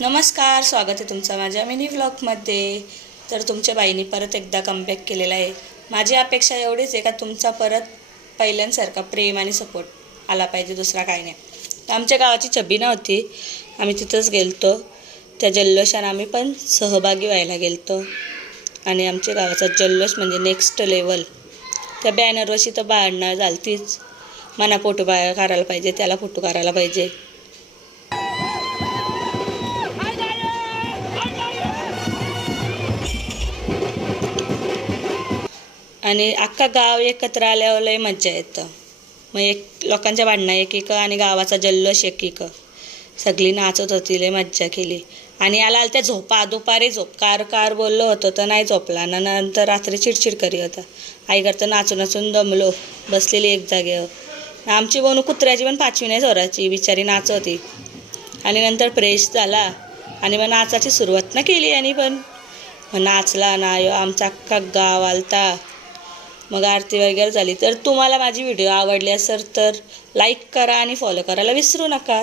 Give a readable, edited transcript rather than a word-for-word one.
नमस्कार, स्वागत आहे तुमचं माझ्या मिनी व्लॉगमध्ये. तर तुमच्या बाईंनी परत एकदा कमबॅक केलेला आहे. माझी अपेक्षा एवढीच आहे का तुमचा परत पहिल्यांसारखा प्रेम आणि सपोर्ट आला पाहिजे, दुसरा काही नाही. आमच्या गावाची छबी नव्हती, आम्ही तिथंच गेलतो. त्या जल्लोषानं आम्ही पण सहभागी व्हायला गेलतो आणि आमच्या गावाचा जल्लोष म्हणजे नेक्स्ट लेवल. त्या बॅनरवरशी तर भांडणं झालतीच, मना फोटो काढायला पाहिजे, त्याला फोटो काढायला पाहिजे. आणि अख्खा गाव एकत्र आल्यावर लय मज्जा येतं. मग लोकांच्या भांडणं एक आणि गावाचा जल्लोष एक सगळी नाचत होती, लय मज्जा केली. आणि याला त्या झोपा दुपारी झोप कार बोललो होतं तर नाही झोपला ना, नंतर रात्री चिडचिड करी होता. आई करता नाचून नाचून दमलो, बसलेली एक जागेवर. आमची बनू कुत्र्याची पण 5वी नाही सोराची, बिचारी नाचत होती. आणि नंतर फ्रेश झाला आणि मग नाचाची सुरुवात ना केली. आणि पण मग नाचला ना, आमचा अख्खा गाव आलता. मग आरती वगैरे झाली. तर तुम्हाला माझी व्हिडिओ आवडली असेल तर लाईक करा आणि फॉलो करायला विसरू नका.